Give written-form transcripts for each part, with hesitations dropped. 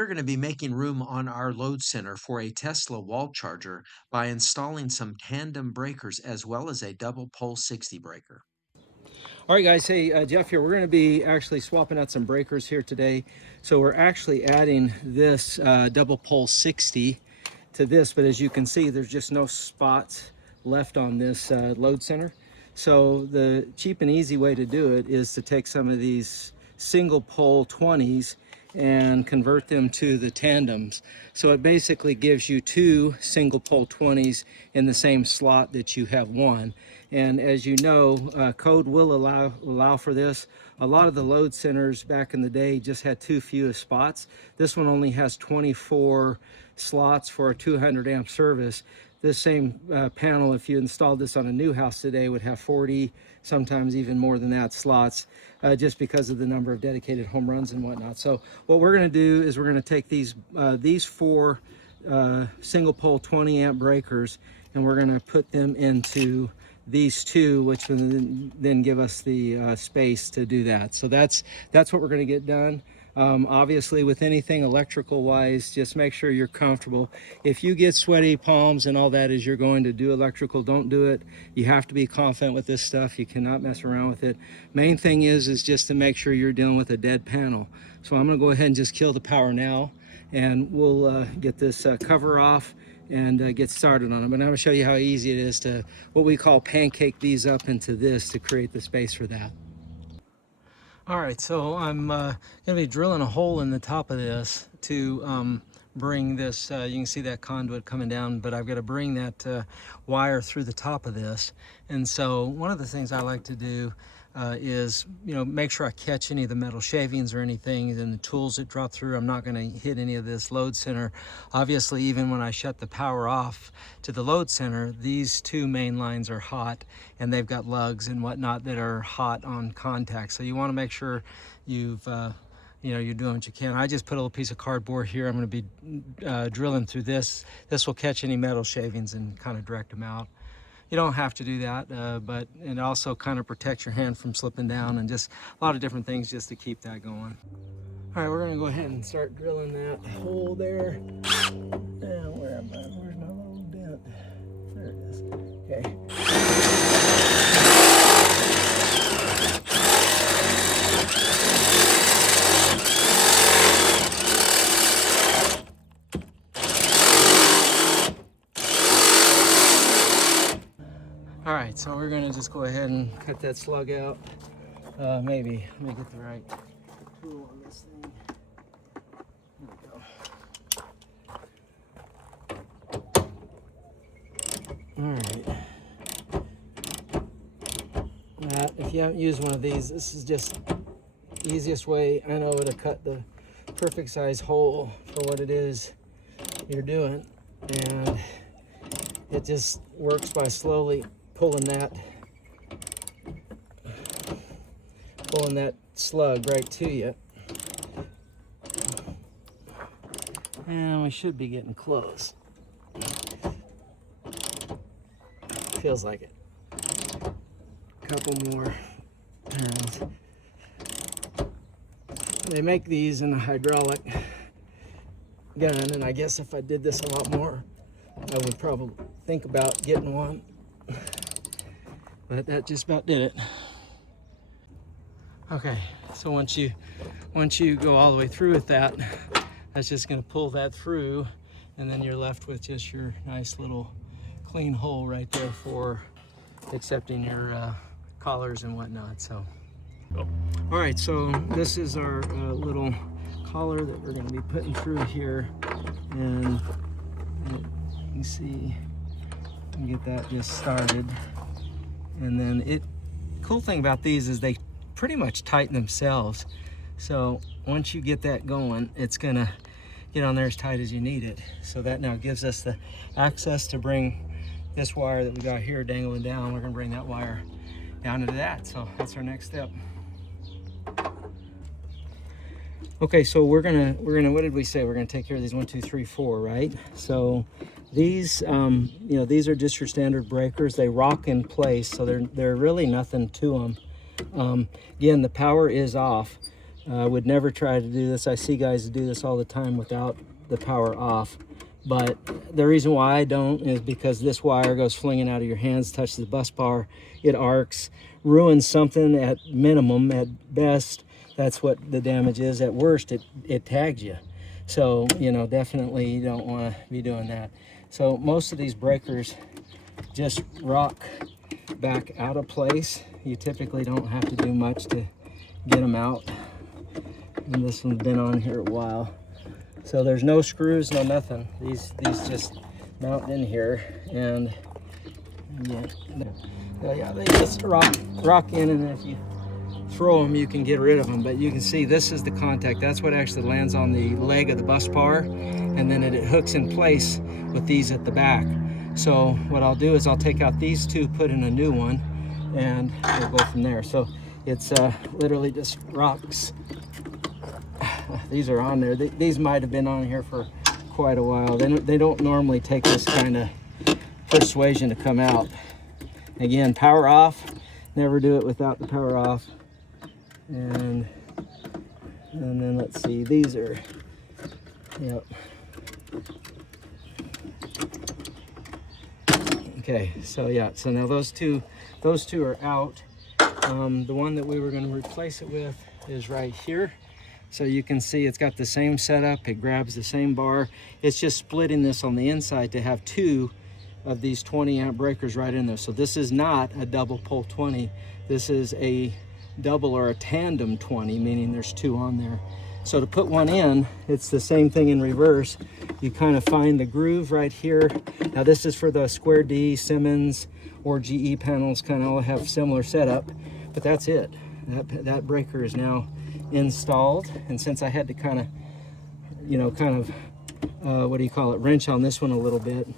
We're going to be making room on our load center for a Tesla wall charger by installing some tandem breakers as well as a double pole 60 breaker. All right, guys. Hey, Jeff here. We're going to be actually swapping out some breakers here today. So we're actually adding this double pole 60 to this, but as you can see, there's just no spots left on this load center. So the cheap and easy way to do it is to take some of these single pole 20s and convert them to the tandems. So it basically gives you two single pole 20s in the same slot that you have one. And as you know, code will allow for this. A lot of the load centers back in the day just had too few spots. This one only has 24 slots for a 200 amp service. This same panel, if you installed this on a new house today, would have 40, sometimes even more than that, slots, just because of the number of dedicated home runs and whatnot. So what we're going to do is we're going to take these four single pole 20 amp breakers, and we're going to put them into these two, which will then give us the space to do that. So that's what we're going to get done. Obviously, with anything electrical wise, just make sure you're comfortable. If you get sweaty palms and all that as you're going to do electrical, don't do it. You have to be confident with this stuff. You cannot mess around with it. Main thing is just to make sure you're dealing with a dead panel. So I'm going to go ahead and just kill the power now, and we'll get this cover off and get started on them. But I'm going to show you how easy it is to what we call pancake these up into this to create the space for that. All right, so I'm going to be drilling a hole in the top of this to bring this, you can see that conduit coming down, but I've got to bring that wire through the top of this. And so one of the things I like to do is, make sure I catch any of the metal shavings or anything and the tools that drop through. I'm not going to hit any of this load center. Obviously, even when I shut the power off to the load center, these two main lines are hot and they've got lugs and whatnot that are hot on contact. So you want to make sure you've you're doing what you can. I just put a little piece of cardboard here. I'm going to be drilling through this. This will catch any metal shavings and kind of direct them out. You don't have to do that, but it also kind of protects your hand from slipping down, and just a lot of different things just to keep that going. All right, we're gonna go ahead and start drilling that hole there. Now, where am I? Where's my little dent? There it is. Okay. All right, so we're gonna just go ahead and cut that slug out. Maybe, let me get the right tool on this thing. There we go. All right. If you haven't used one of these, this is just the easiest way I know to cut the perfect size hole for what it is you're doing. And it just works by slowly pulling that slug right to you. And we should be getting close. Feels like it. A couple more turns. They make these in a hydraulic gun, and I guess if I did this a lot more, I would probably think about getting one. But that just about did it. Okay, so once you go all the way through with that, that's just going to pull that through, and then you're left with just your nice little clean hole right there for accepting your collars and whatnot. So, all right, so this is our little collar that we're going to be putting through here, and you can see, get that just started. And then cool thing about these is they pretty much tighten themselves. So once you get that going, it's gonna get on there as tight as you need it. So that now gives us the access to bring this wire that we got here dangling down. We're gonna bring that wire down into that. So that's our next step. Okay, so we're gonna, what did we say? We're gonna take care of these 1, 2, 3, 4, right? So these, these are just your standard breakers. They rock in place, so they're really nothing to them. Again, the power is off. I would never try to do this. I see guys do this all the time without the power off. But the reason why I don't is because this wire goes flinging out of your hands, touches the bus bar, it arcs, ruins something at minimum. At best, that's what the damage is. At worst, it tags you. So, you know, definitely you don't want to be doing that. So most of these breakers just rock back out of place. You typically don't have to do much to get them out. And this one's been on here a while. So there's no screws, no nothing. These just mount in here, and yeah, they just rock in, and if you throw them, you can get rid of them. But you can see this is the contact. That's what actually lands on the leg of the bus bar, and then it hooks in place with these at the back. So what I'll do is I'll take out these two, put in a new one, and we'll go from there. So it's literally just rocks. These are on there. These might have been on here for quite a while. They don't normally take this kind of persuasion to come out. Again, power off. Never do it without the power off. And then let's see. These are, yep. Okay, so yeah. So now those two are out. The one that we were going to replace it with is right here. So you can see it's got the same setup. It grabs the same bar. It's just splitting this on the inside to have two of these 20 amp breakers right in there. So this is not a double pole 20. This is a double or a tandem 20, meaning there's two on there. So to put one in, it's the same thing in reverse. You kind of find the groove right here. Now this is for the Square D, Simmons, or GE panels, kind of all have similar setup, but that's it. That breaker is now installed, and since I had to kind of what do you call it, wrench on this one a little bit,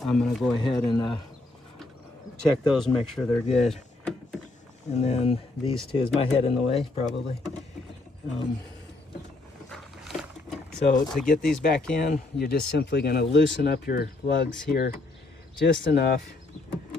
I'm going to go ahead and check those and make sure they're good. And then these two, is my head in the way? Probably. So to get these back in, you're just simply going to loosen up your lugs here just enough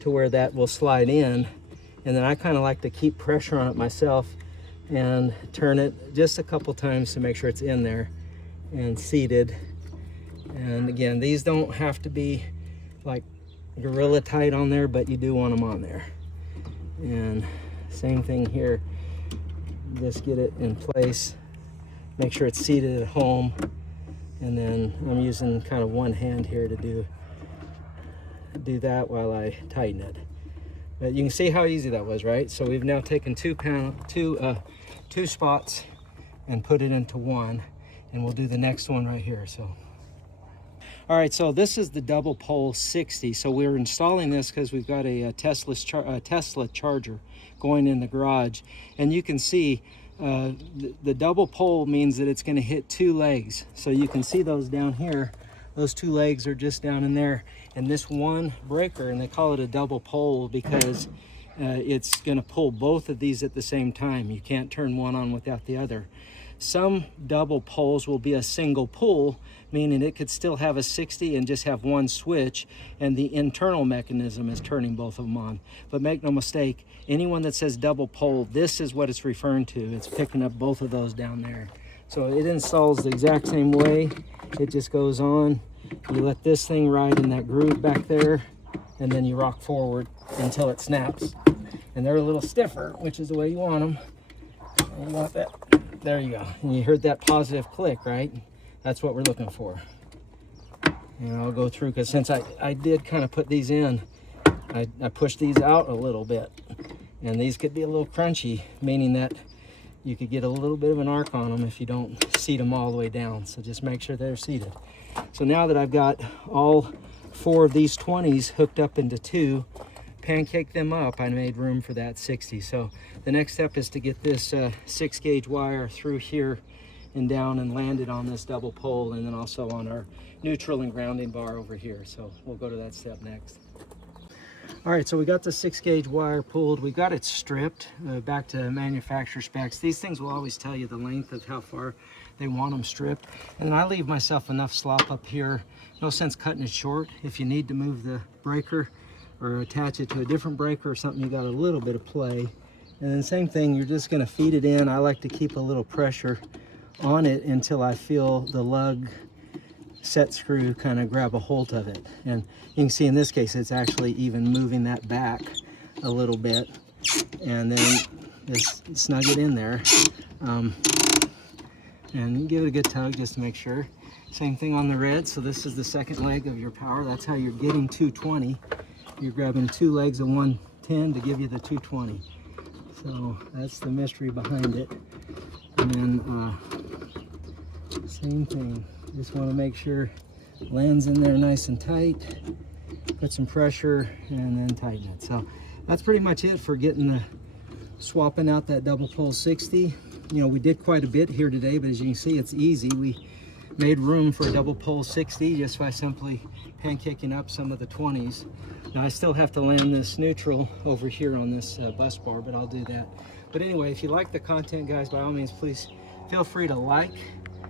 to where that will slide in, and then I kind of like to keep pressure on it myself and turn it just a couple times to make sure it's in there and seated. And again, these don't have to be like gorilla tight on there, but you do want them on there. And same thing here, just get it in place, make sure it's seated at home, and then I'm using kind of one hand here to do that while I tighten it. But you can see how easy that was, right? So we've now taken two spots and put it into one, and we'll do the next one right here. So, all right, so this is the double pole 60. So we're installing this because we've got a Tesla charger going in the garage, and you can see the double pole means that it's going to hit two legs. So you can see those down here. Those two legs are just down in there, and this one breaker, and they call it a double pole because it's going to pull both of these at the same time. You can't turn one on without the other. Some double poles will be a single pull, meaning it could still have a 60 and just have one switch, and the internal mechanism is turning both of them on. But make no mistake, anyone that says double pole, this is what it's referring to. It's picking up both of those down there. So it installs the exact same way. It just goes on. You let this thing ride in that groove back there, and then you rock forward until it snaps. And they're a little stiffer, which is the way you want them. You want that. There you go. And you heard that positive click, right? That's what we're looking for. And I'll go through, because since I did kind of put these in, I pushed these out a little bit. And these could be a little crunchy, meaning that you could get a little bit of an arc on them if you don't seat them all the way down. So just make sure they're seated. So now that I've got all four of these 20s hooked up into two, pancake them up, I made room for that 60. So the next step is to get this 6-gauge wire through here and down and land it on this double pole, and then also on our neutral and grounding bar over here. So we'll go to that step next. All right, so we got the 6-gauge wire pulled. We got it stripped back to manufacturer specs. These things will always tell you the length of how far they want them stripped. And I leave myself enough slop up here. No sense cutting it short. If you need to move the breaker or attach it to a different breaker or something, you got a little bit of play. And then same thing, you're just gonna feed it in. I like to keep a little pressure on it until I feel the lug set screw kind of grab a hold of it. And you can see in this case, it's actually even moving that back a little bit. And then just snug it in there. And give it a good tug just to make sure. Same thing on the red. So this is the second leg of your power. That's how you're getting 220. You're grabbing 2 legs of 110 to give you the 220. So that's the mystery behind it. And then same thing. Just want to make sure it lands in there nice and tight. Put some pressure and then tighten it. So that's pretty much it for getting the swapping out that double pole 60. You know, we did quite a bit here today, but as you can see, it's easy. We made room for a double pole 60 just by simply pancaking up some of the 20s. Now I still have to land this neutral over here on this bus bar, but I'll do that. But anyway, if you like the content, guys, by all means, please feel free to like,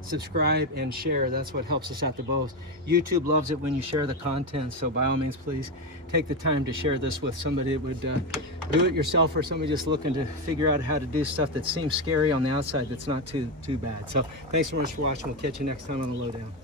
subscribe, and share. That's what helps us out the most. YouTube loves it when you share the content, so by all means, please take the time to share this with somebody that would do it yourself, or somebody just looking to figure out how to do stuff that seems scary on the outside that's not too bad. So thanks so much for watching. We'll catch you next time on the Lowdown.